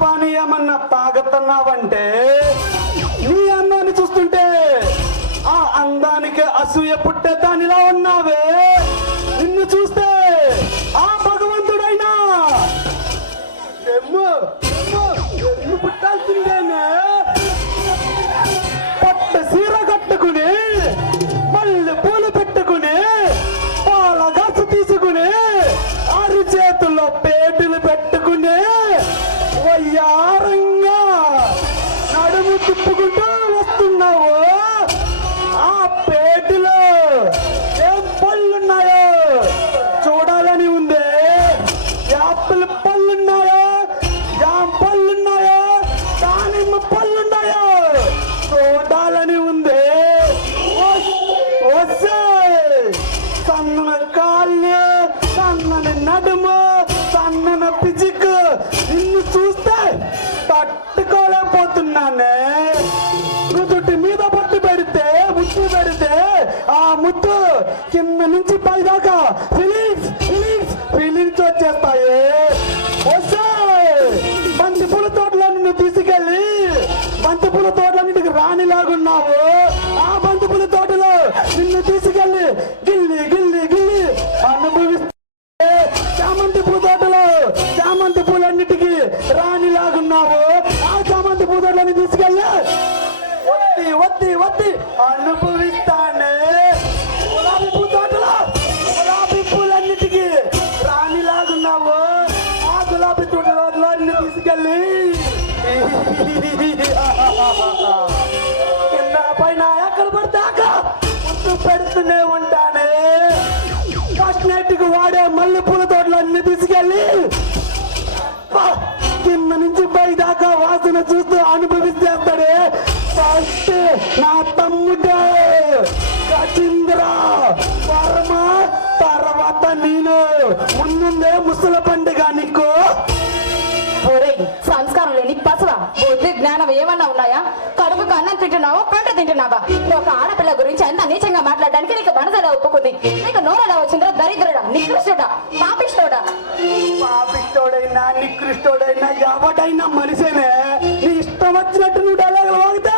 పానీ ఏమన్నా తాగుతున్నావంటే నీ అందాన్ని చూస్తుంటే ఆ అందానికి అసూయ పుట్టే దానిలా ఉన్నావే. నిన్ను చూస్తే ఆ భగవంతుడైనా ఎమ్ము పుట్టాల్సిందేనే. పట్ట సీర కట్టుకుని మళ్ళీ పూలు పెట్టుకుని పాల గాసు తీసుకుని అరి చేతుల్లో పేటులు పెట్టుకుని వయ్యారంగా నడుము తిప్పుకుంటూ వస్తున్నావు. ఆ పేటులో ఏం పళ్ళున్నాయో చూడాలని ఉందే. యాపిల్ పళ్ళున్నాయో, జామ పళ్ళున్నాయో, దానిమ్మ పళ్ళున్నాయో చూడాలని ఉందే. వస్తే సన్నన కాళ్ళు, సన్నని నడుము, సన్నన పిజిక్ నిన్ను చూస్తే తట్టుకోలేకపోతున్నానే. నుదుటి మీద పట్టు పెడితే, ముద్దు పెడితే ఆ ముద్దు కింద నుంచి పైదాకా ఫీలింగ్స్ ఫీలింగ్స్ ఫీలింగ్స్ వచ్చేస్తాయి. వస్తే బంతి పూల తోటలో నిన్ను తీసుకెళ్ళి బంతి పూల తోటలన్నిటికి రాణిలాగున్నావు. ఆ బంతి పూల తోటలో నిన్ను తీసుకెళ్ళి గిల్లి గిల్లి గిల్లి అనుభవిస్తే చామంతి పూ తోటలో చామంతి పూలన్నిటికీ రాణిలాగున్నావు. ఆ చామంతి పూ తోటలని తీసుకెళ్ళి వత్తి వత్తి వత్తి అనుభవిస్తానే. గులాబీ పూ తోటలో గులాబీ పూలన్నిటికీ రాణిలాగున్నావు. ఆ గులాబీ తోటలో నిన్ను తీసుకెళ్ళి కింద పైన ఎక్కడ పడితే అక్కడ ముద్దు పెడుతూనే ఉంటానే. ఫస్ట్ నైట్ కు వాడే మల్లె పూల తోటలో అన్ని తీసుకెళ్ళి కింద నుంచి పై దాకా వాసన చూస్తూ అనుభవిస్తేస్తాడే. ఫస్ట్ నా తమ్ముడే గజేంద్ర వర్మ, తర్వాత నేను. ముందుందే ముసల పండుగ నీకు. సంస్కారం లేని పసవ బుద్ధి జ్ఞానం ఏమన్నా ఉన్నాయా? కడుపుకు అన్నం తింటున్నావా, పంట తింటున్నావా? ఒక ఆడపిల్ల గురించి అంత నీచంగా మాట్లాడడానికి నీకు మనసులో ఒప్పుకుంది. నీకు నోరలా వచ్చిందో దరిద్రుడా, నికృష్టుడా, పాపిష్టోడా? పాపిష్టోడైనా నికృష్టోడైనా ఎవడైనా మనిషేనే. నీ ఇష్టం వచ్చినట్టు నువ్వు డైలాగ్ వాగుతా,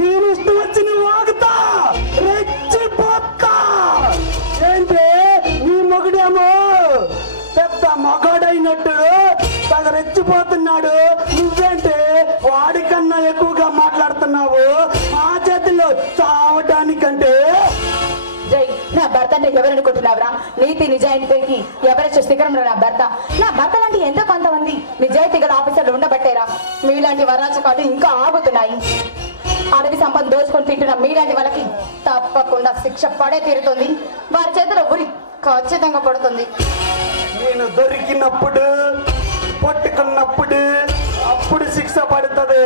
నేను ఇష్టం వచ్చి నువ్వు వాగుతా, రెచ్చిపోతా. ఏంటి నీ మొగుడేమో పెద్ద మగాడైనట్టు తగ రెచ్చిపోతున్నాడు. నువ్వేంటి వాడికన్నా ఎక్కువగా మాట్లాడుతున్నావు. మా చేతిలో చావడానికంటే. జై, నా భర్త అంటే ఎవరనుకుంటున్నావురా? నీతి నిజాయితీకి ఎవరొచ్చే శిఖరంలో నా భర్త. నా భర్త లాంటి ఎంతో కొంతమంది నిజాయితీ గల ఆఫీసర్లు ఉండబట్టేరా మీలాంటి వరాచకాలు ఇంకా ఆగుతున్నాయి. అడవి సంపద దోచుకొని తింటున్న మీలాంటి వాళ్ళకి తప్పకుండా శిక్ష పడే తీరుతుంది. వారి చేతిలో ఉరి ఖచ్చితంగా పడుతుంది. నేను దొరికినప్పుడు పట్టుకున్నప్పుడు అప్పుడు శిక్ష పడుతుంది.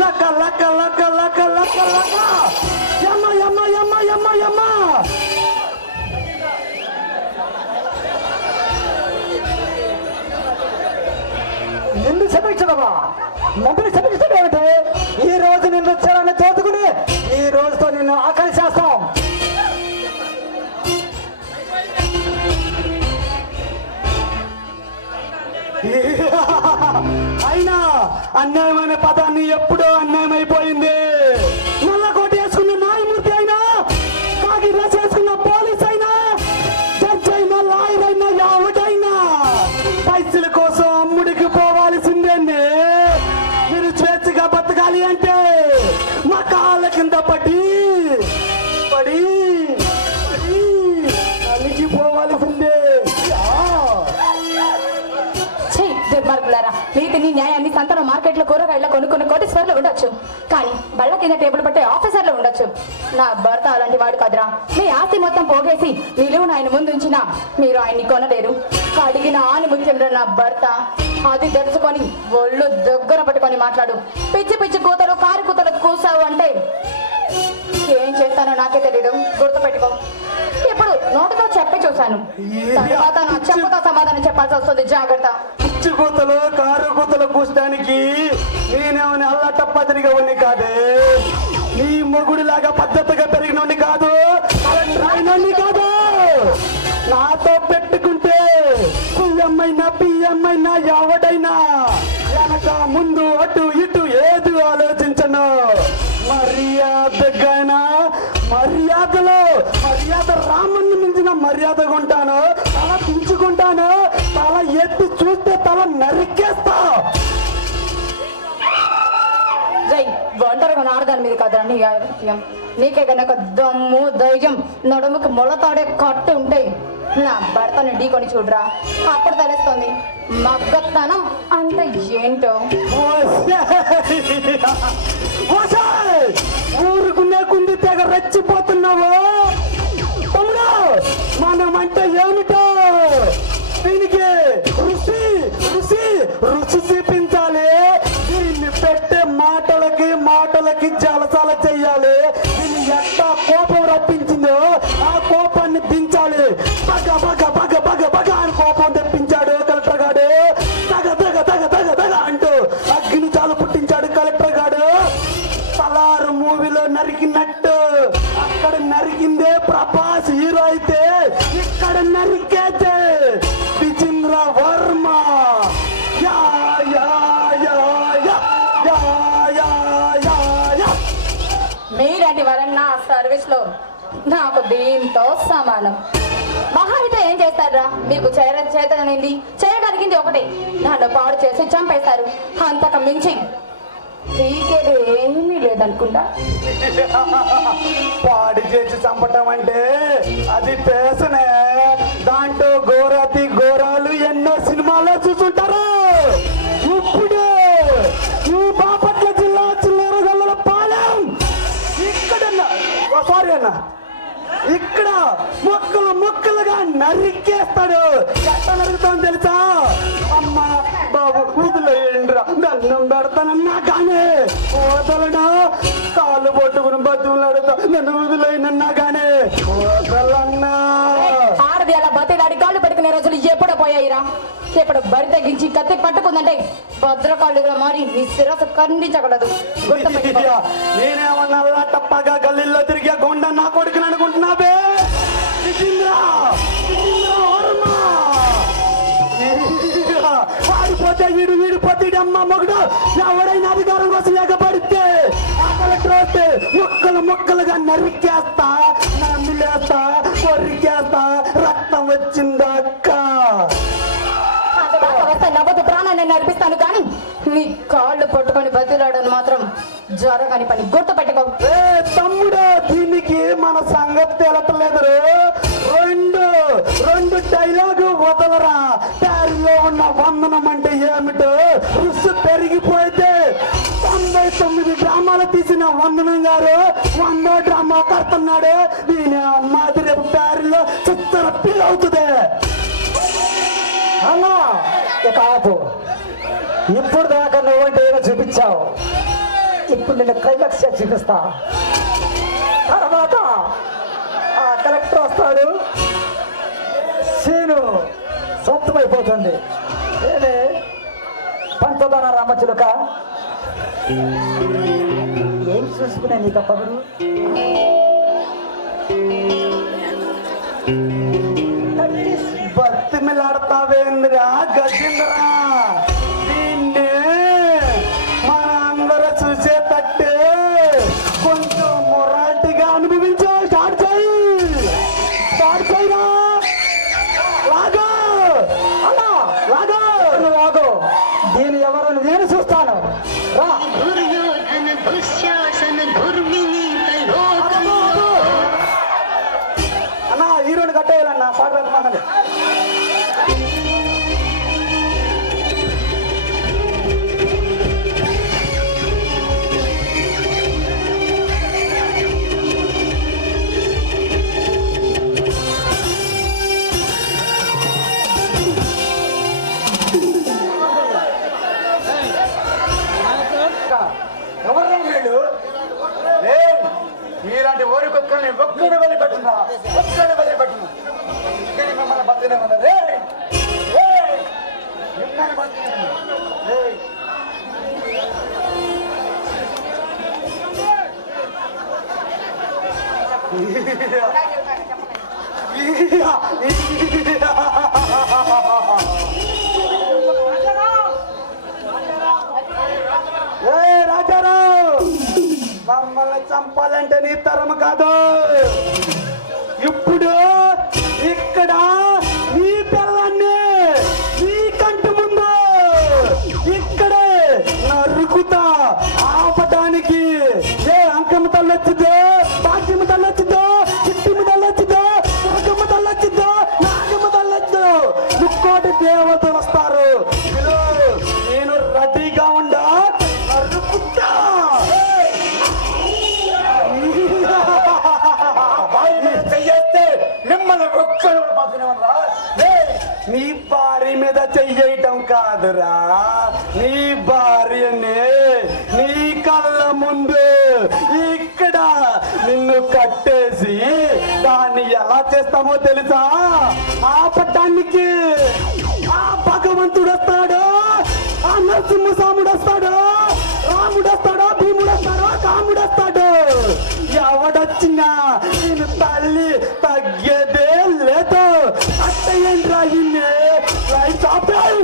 లక్క లక్క లక్క లక్క లక్క లక్క యమ్మ యమ్మ యమ్మ యమ్మ యమ్మ. నిన్ను క్షమించడమా? మమ్మల్ని క్షమించడం ఏమిటి? ఈ రోజు నిన్ను వచ్చారని తోచుకుని ఈ రోజుతో నిన్ను ఆకలి చేస్తాం. అయినా అన్యాయమైన పదాన్ని ఎప్పుడో అన్యాయం అయిపోయింది. నల్ల కోట వేసుకున్న న్యాయమూర్తి అయినా, కాకి డ్రెస్ వేసుకున్న పోలీస్ అయినా, జడ్జి అయినా, లాయర్ అయినా, ఎవడైనా పైసల కోసం అమ్ముడికి పోవాల్సిందేండి. మీరు స్వేచ్ఛగా బతకాలి అంటే మా కాళ్ళ కింద పడి పడి అలిగిపోవాల్సిందే. దుర్మార్గులారా, నీతిని న్యాయాన్ని సంతలో మార్కెట్లో కూరగాయల్లో కొనుక్కున్న కోటీశ్వర్లు ఉండొచ్చు, కానీ బళ్ళ కింద టేబుల్ పట్టే ఆఫీసర్లు ఉండొచ్చు. నా భర్త అలాంటి వాడు కాదురా. మీ ఆస్తి మొత్తం పోగేసి నిలువును ఆయన ముందు ఉంచినా మీరు ఆయన్ని కొనలేరు. కడిగిన ఆని ముఖ్యంలో నా భర్త. అది తెరుచుకొని ఒళ్ళు దగ్గర పట్టుకొని మాట్లాడు. పిచ్చి పిచ్చి కూతలు కారు కూతలు కూసావు అంటే ఏం చేస్తానో నాకే తెలియదు. గుర్తుపెట్టుకో. ఇప్పుడు నోటితో చెప్పి చూశాను, తర్వాత నా చెప్పుతో సమాధానం చెప్పాల్సి వస్తుంది. జాగ్రత్త. పిచ్చి కూతలు కారు కూతలు కూసడానికి నేనేమని అల్లటప్పదిగా ఉన్ని కాదే. నీ మొగుడిలాగా పద్ధతిగా పెరిగినోని కాదు, కాదు. నాతో ఎవడైనా వెనక ముందు అటు ఇటు ఏది ఆలోచించను. మర్యాదగానా మర్యాద రాముని మించిన మర్యాదగా ఉంటాను. తల దించుకుంటాను. తల ఎత్తి చూస్తే తల నరికేస్తా. జై ఒంటరిగా ఆడదాని మీద కదరా నీ ఆరోగ్యం. నీకే కనుక దమ్ము ధైర్యం నడుముకి మొలతాడే కట్టు ఉంటాయి. నా భర్తను ఢీకొని చూడరా, అప్పుడు తెలుస్తుంది మగ్గతనం అంటే ఏంటో. ఊరుకునే కుంది తెగ రెచ్చిపోతున్నావు. తమ్ముడు మనమంటే ఏమిటో దీనికి రుచి చూపించాలి. దీన్ని పెట్టే మాటలకి జలసాల చెయ్యాలి. దీన్ని ఎట్లా కోపం రప్పించిందో ఆ కోపాన్ని దించాలి. బగ అని కోపం తెప్పించాడు కలెక్టర్ గాడు. తగ అంటూ అగ్ని చాలు పుట్టించాడు కలెక్టర్ గాడు. సలారు మూవీలో నరికినట్టు అక్కడ నరికిందే ప్రభాస్ హీరో అయితే ఇక్కడ నరికేదే విజేంద్ర వర్మ. యా యా యా యా యా యా యా యా. మీలాంటి వాళ్ళని నా సర్వీస్ లో నాకు దీంతో సమానం. మహా అయితే ఏం చేస్తారా? మీకు చేతనైంది చేయగలిగింది ఒకటే, నన్ను పాడు చేసి చంపేశారు. అంతకు మించి తీకేది ఏమీ లేదనుకుంటా. పాడి చేసి చంపటం అంటే అది పేసనే. దాంట్లో ఘోరాతి ఘోరాలు ఎన్నో సినిమాలో చూసుంటారు. ఇప్పుడు ఈ బాపట్ల జిల్లా చిల్లరగల్ల పాలెం ఇక్కడ మొక్కలుగా నరికేస్తాడు. ఎట్ట నరుగుతాం తెలుసా? అమ్మ బాబు వదిలేయండిరా, దండం పెడతానన్నా కానీ వదలడా. కాళ్ళు పట్టుకుని బతుకులాడుతా, నన్ను వదిలేయనన్నా కానీ వదలన్నా. ఆడది అలా బతిలాడి కాళ్ళు పెట్టుకునే రోజులు ఎప్పుడో పోయాయిరా. ఇప్పుడు బరి తగ్గించి కత్తి పట్టుకుందంటే భద్రకాళ్ళుగా మారి నీ శిరస్సు ఖండించగలదు. నేనేమన్నా టప్పగా గల్లీల్లో తిరిగే కొండ నా కొడుకుని అనుకుంటున్నావే? వాడిపోతే వీడిపోతే అమ్మ మగుడు ఎవడైనా అధికారం కోసం ఎగబడితే ఆ కలెక్టర్ వస్తే ముక్కలుగా నరికేస్తా, నమ్మిలేస్తా, కొరికేస్తా. రక్తం వచ్చిందా అక్క? నవ్వుతూ ప్రాణాన్ని నడిపిస్తాను కానీ నీ కాళ్ళు పట్టుకొని బతిలాడని మాత్రం జరగని పని గుర్తు పెట్టుకో. తమ్ముడు దీనికి మన సంగతి తెలపలేదు. రెండు డైలాగు వదలరా. దారిలో ఉన్న వందనం అంటే ఏమిటో రుసు పెరిగిపోతే 99 డ్రామాలు తీసిన వందనం గారు 100 డ్రామా కడుతున్నాడు. దీని అమ్మాది రేపు దారిలో చిత్తర పిల్ అవుతుంది. అన్నా ఇక ఆపు. ఇప్పుడు దాకా నువ్వంటే ఏదో చూపించావు. ఇప్పుడు నేను క్లైమాక్స్ చూపిస్తా. తర్వాత ఆ కలెక్టర్ వస్తాడు, సీను సొంతమైపోతుంది. ఏమే పంచదార రామచిలుక, ఏం చూసుకునే నీకు పగులు? బతిమిలాడతావేంద్రా గజేంద్రా? దీన్ని మన అందరూ చూసేటట్టు కొంచెం మొరాటిగా అనుభవించు. స్టార్ట్ చేయరా. లాగో అలా లాగో లాగో. దీని ఎవరు నేను చూస్తాను. రా. అన్నా హీరోని కట్టేయాలన్నా పాట మాట్లాడి. ఎవరు వీళ్ళు? మీలాంటి ఓరి కుక్కల్ని ఒక్కడి వదిలిపెట్టున్నా, ఒక్కడి వదిలిపెట్టున్నా. ఇక్కడ మిమ్మల్ని బతినే ఉన్నది. మమ్మల్ని చంపాలంటే నీ తరం కాదు. ఇప్పుడు ఇక్కడ నీ పిల్లల్ని నీ కంటి ముందు ఇక్కడే నరుకుతా ఆపటానికి. ఏ అంకమ్మ తల్లి వచ్చిందో, భాగ్యమ్మ తల్లి వచ్చిందో, చిట్టిమ్మ తల్లి వచ్చిందో, దుర్గమ్మ తల్లి వచ్చిందో, నాగమ్మ తల్లి వచ్చిందో, ముక్కోటి దేవతలు వస్తారు. ఇదిగో, నేను రెడీగా ఉండా నరుకుతా. చెయ్యేస్తే మిమ్మల్ని ఒక్కడు బతుకునేవరా? నీ భార్య మీద చెయ్యటం కాదురా, నీ భార్యని నీ కళ్ళ ముందు ఇక్కడ నిన్ను కట్టేసి దాన్ని ఎలా చేస్తామో తెలుసా? ఆపటానికి ఆ భగవంతుడు వస్తాడు, ఆ నరసింహస్వాముడు వస్తాడు, రాముడు వస్తాడు, భీముడు వస్తాడు, కాముడు వస్తాడు. ఎవడొచ్చినా నేను తల్లి తగ్గేదే లేదు. అట్టయ్యంట్రా ఇన్నే రైట్ ఆపేయ్.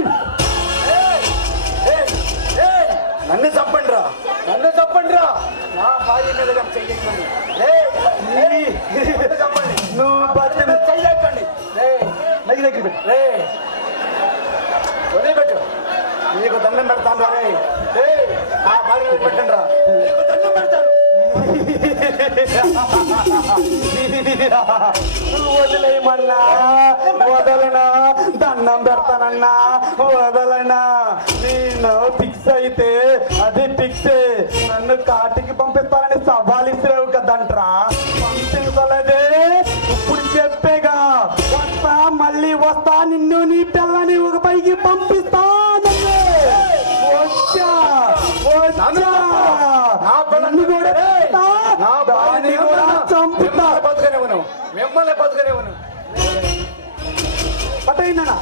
నన్ను చంపండి రా, నన్ను చంపండి రా. నా భార్య మీద చెయ్యకండి, చంపండి. నువ్వు భార్య మీద చెయ్యకండి. దగ్గర రే వదిలిపెట్టు, నీకు దండం పెడతాను రా. రే ఆ భార్య మీద పెట్టండి రా, నీకు దండం పెడతాను. వదిలేయమన్నా వదలనా, దండం పెడతానన్నా వదలనా. నేను ఫిక్స్ అయితే అది ఫిక్సే. నన్ను కాటికి పంపిస్తానని సవాల్ ఇస్తావు కదంట్రా, పంపించలేదే. ఇప్పుడు చెప్పేగా వస్తా, మళ్ళీ వస్తా, నిన్ను నీ పిల్లని ఒక పైకి పంపిస్తానని. వచ్చా వచ్చా నన్ను కూడా నా భార్యని కూడా చంపుతా. బతుకనేవను, మిమ్మల్ని బతుకనేవను. పట్టయిందన్నా